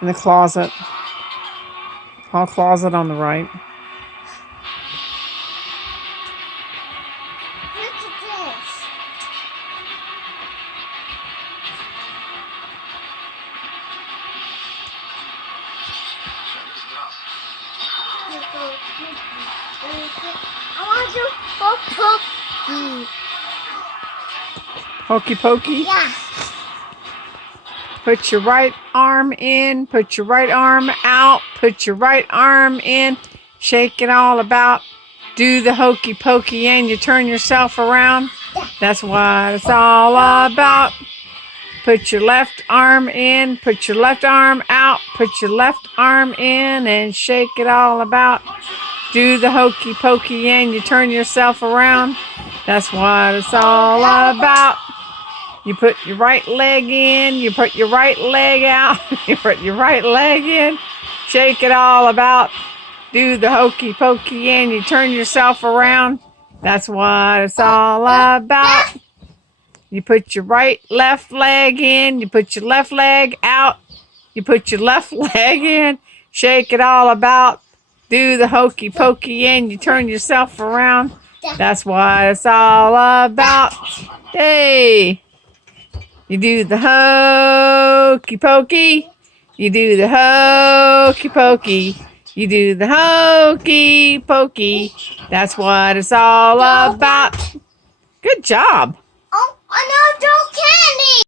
In the closet. Hall closet on the right. Look at this. I want to do pokey. Hokey pokey? Yeah. Put your right arm in, put your right arm out, put your right arm in, shake it all about, do the hokey pokey and you turn yourself around. That's what it's all about. Put your left arm in, put your left arm out, put your left arm in and shake it all about. Do the hokey pokey and you turn yourself around. That's what it's all about. You put your right leg in, you put your right leg out, you put your right leg in, shake it all about, do the hokey pokey and you turn yourself around. That's what it's all about. You put your left leg in, you put your left leg out, you put your left leg in, shake it all about, do the hokey pokey and you turn yourself around. That's what it's all about. Hey! You do the hokey pokey. You do the hokey pokey. You do the hokey pokey. That's what it's all about. Good job. Oh, another candy.